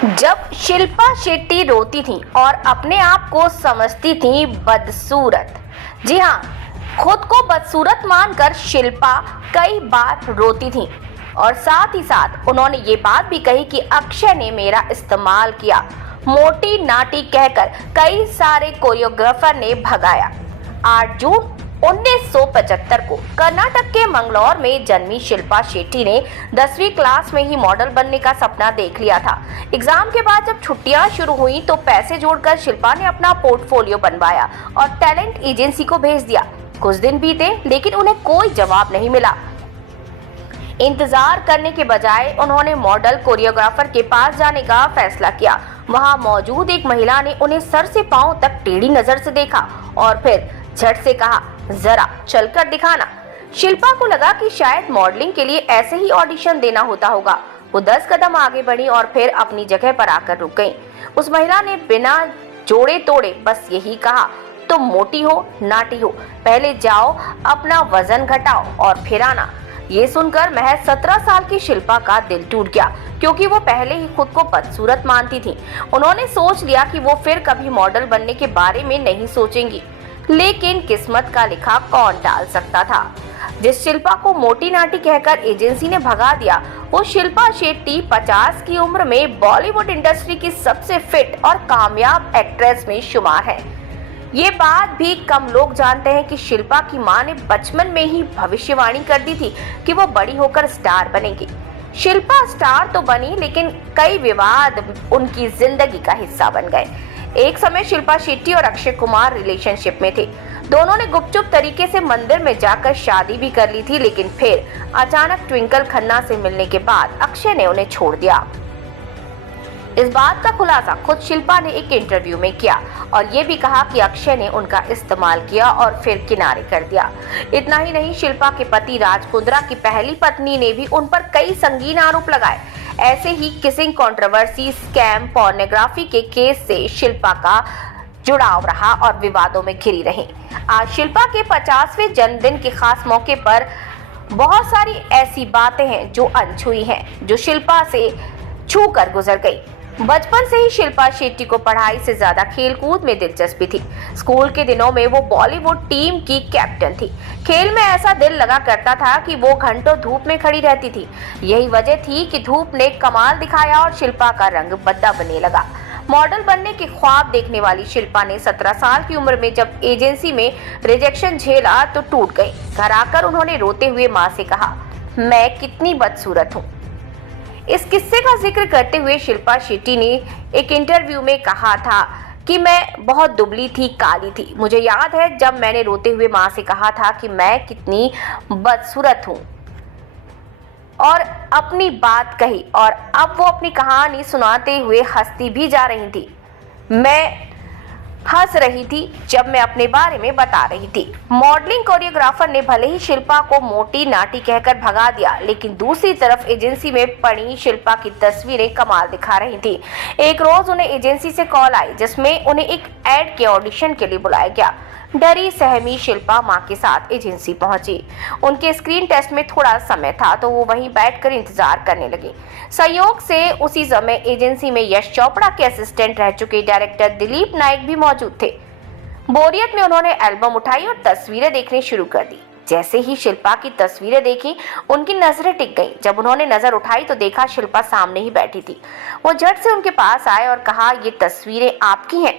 जब शिल्पा शेट्टी रोती थी और अपने आप को समझती थी बदसूरत। जी हाँ, खुद को बदसूरत मानकर शिल्पा कई बार रोती थी और साथ ही साथ उन्होंने ये बात भी कही कि अक्षय ने मेरा इस्तेमाल किया, मोटी नाटी कहकर कई सारे कोरियोग्राफर ने भगाया। 8 जून 1975 को कर्नाटक के मंगलौर में जन्मी शिल्पा शेट्टी ने 10वीं क्लास में ही मॉडल बनने का सपना देख लिया था। एग्जाम के बाद जब छुट्टियां शुरू हुई तो पैसे जोड़कर शिल्पा ने अपना पोर्टफोलियो बनवाया और टैलेंट एजेंसी को भेज दिया। कुछ दिन बीते लेकिन उन्हें कोई जवाब नहीं मिला। इंतजार करने के बजाय उन्होंने मॉडल कोरियोग्राफर के पास जाने का फैसला किया। वहां मौजूद एक महिला ने उन्हें सर से पांव तक टेढ़ी नजर से देखा और फिर झट से कहा, जरा चलकर दिखाना। शिल्पा को लगा कि शायद मॉडलिंग के लिए ऐसे ही ऑडिशन देना होगा। वो 10 कदम आगे बढ़ी और फिर अपनी जगह पर आकर रुक गई। उस महिला ने बिना जोड़े तोड़े बस यही कहा, तुम मोटी हो, नाटी हो, पहले जाओ अपना वजन घटाओ और फिर आना। ये सुनकर महज 17 साल की शिल्पा का दिल टूट गया, क्योंकि वो पहले ही खुद को बदसूरत मानती थी। उन्होंने सोच लिया कि वो फिर कभी मॉडल बनने के बारे में नहीं सोचेंगी। लेकिन किस्मत का लिखा कौन टाल सकता था। जिस शिल्पा को मोटी नाटी कहकर एजेंसी ने भगा दिया, वो शिल्पा शेट्टी 50 की उम्र में बॉलीवुड इंडस्ट्री की सबसे फिट और कामयाब एक्ट्रेस में शुमार है। ये बात भी कम लोग जानते हैं कि शिल्पा की मां ने बचपन में ही भविष्यवाणी कर दी थी कि वो बड़ी होकर स्टार बनेगी। शिल्पा स्टार तो बनी, लेकिन कई विवाद उनकी जिंदगी का हिस्सा बन गए। एक समय शिल्पा शेट्टी और अक्षय कुमार रिलेशनशिप में थे। दोनों ने गुपचुप तरीके से मंदिर में जाकर शादी भी कर ली थी, लेकिन फिर अचानक ट्विंकल खन्ना से मिलने के बाद अक्षय ने उन्हें छोड़ दिया। इस बात का खुलासा खुद शिल्पा ने एक इंटरव्यू में किया और ये भी कहा कि अक्षय ने उनका इस्तेमाल किया और फिर किनारे कर दिया। इतना ही नहीं, शिल्पा के पति राज कुंद्रा की पहली पत्नी ने भी उन पर कई संगीन आरोप लगाए। ऐसे ही किसिंग कंट्रोवर्सी, स्कैम, पोर्नोग्राफी के केस से शिल्पा का जुड़ाव रहा और विवादों में घिरी रही। आज शिल्पा के 50वें जन्मदिन के खास मौके पर बहुत सारी ऐसी बातें हैं जो अनछुई हैं, जो शिल्पा से छू कर गुजर गई। बचपन से ही शिल्पा शेट्टी को पढ़ाई से ज्यादा खेलकूद में दिलचस्पी थी। स्कूल के दिनों में वो बॉलीवुड टीम की कैप्टन थी। खेल में ऐसा दिल लगा करता था कि वो घंटों धूप में खड़ी रहती थी। यही वजह थी कि धूप ने कमाल दिखाया और शिल्पा का रंग बदला बनने लगा। मॉडल बनने के ख्वाब देखने वाली शिल्पा ने 17 साल की उम्र में जब एजेंसी में रिजेक्शन झेला तो टूट गई। घर आकर उन्होंने रोते हुए मां से कहा, मैं कितनी बदसूरत हूँ। इस किस्से का जिक्र करते हुए शिल्पा शेट्टी ने एक इंटरव्यू में कहा था कि मैं बहुत दुबली थी, काली थी। मुझे याद है जब मैंने रोते हुए मां से कहा था कि मैं कितनी बदसूरत हूँ और अपनी बात कही, और अब वो अपनी कहानी सुनाते हुए हंसती भी जा रही थी। मैं हंस रही थी जब मैं अपने बारे में बता रही थी। मॉडलिंग कोरियोग्राफर ने भले ही शिल्पा को मोटी नाटी कहकर भगा दिया, लेकिन दूसरी तरफ एजेंसी में पड़ी शिल्पा की तस्वीरें कमाल दिखा रही थी। एक रोज उन्हें एजेंसी से कॉल आई जिसमें उन्हें एक एड के ऑडिशन के लिए बुलाया गया। डरी सहमी शिल्पा मां के साथ एजेंसी पहुंची। उनके स्क्रीन टेस्ट में थोड़ा समय था तो वो वहीं बैठकर इंतजार करने लगी। संयोग से उसी समय एजेंसी में यश चोपड़ा के असिस्टेंट रह चुके डायरेक्टर दिलीप नायक भी मौजूद थे। बोरियत में उन्होंने एल्बम उठाई और तस्वीरें देखनी शुरू कर दी। जैसे ही शिल्पा की तस्वीरें देखी, उनकी नजरें टिक गईं। जब उन्होंने नजर उठाई तो देखा शिल्पा सामने ही बैठी थी। वो झट से उनके पास आए और कहा, ये तस्वीरें आपकी हैं।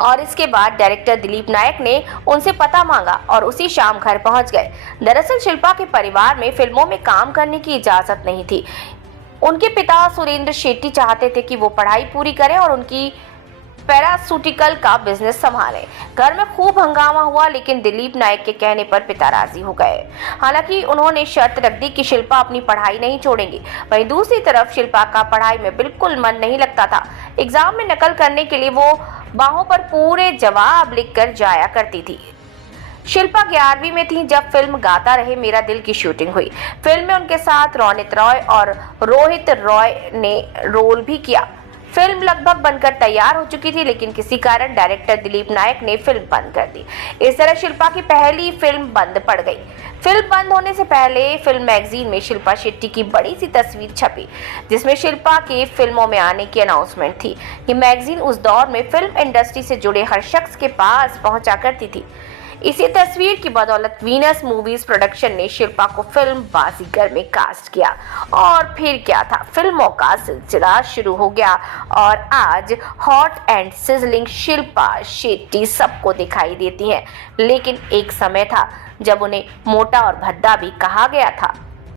और इसके बाद डायरेक्टर दिलीप नायक ने उनसे पता मांगा और उसी शाम घर पहुंच गए। दरअसल शिल्पा के परिवार में फिल्मों में काम करने की इजाजत नहीं थी। उनके पिता सुरेंद्र शेट्टी चाहते थे कि वो पढ़ाई पूरी करें और उनकी पैरासूटिकल का बिजनेस संभालें। घर में खूब हंगामा हुआ, लेकिन दिलीप नायक के कहने पर पिता राजी हो गए। हालांकि उन्होंने शर्त रख दी कि शिल्पा अपनी पढ़ाई नहीं छोड़ेंगी। वहीं दूसरी तरफ शिल्पा का पढ़ाई में बिल्कुल मन नहीं लगता था। एग्जाम में नकल करने के लिए वो बाहों पर पूरे जवाब लिखकर जाया करती थी। शिल्पा 11वीं में थी जब फिल्म गाता रहे मेरा दिल की शूटिंग हुई। फिल्म में उनके साथ रोनित रॉय और रोहित रॉय ने रोल भी किया। फिल्म लगभग बनकर तैयार हो चुकी थी, लेकिन किसी कारण डायरेक्टर दिलीप नायक ने फिल्म बंद कर दी। इस तरह शिल्पा की पहली फिल्म बंद पड़ गई। फिल्म बंद होने से पहले फिल्म मैगजीन में शिल्पा शेट्टी की बड़ी सी तस्वीर छपी, जिसमें शिल्पा के फिल्मों में आने की अनाउंसमेंट थी। ये मैगजीन उस दौर में फिल्म इंडस्ट्री से जुड़े हर शख्स के पास पहुंचा करती थी। इसी तस्वीर की बदौलत वीनस मूवीज प्रोडक्शन ने शिल्पा को फिल्म बाजीगर में कास्ट किया और फिर क्या था, फिल्मों का सिलसिला शुरू हो गया और आज hot and sizzling Shilpa Shetty सबको दिखाई देती हैं। लेकिन एक समय था जब उन्हें मोटा और भद्दा भी कहा गया था।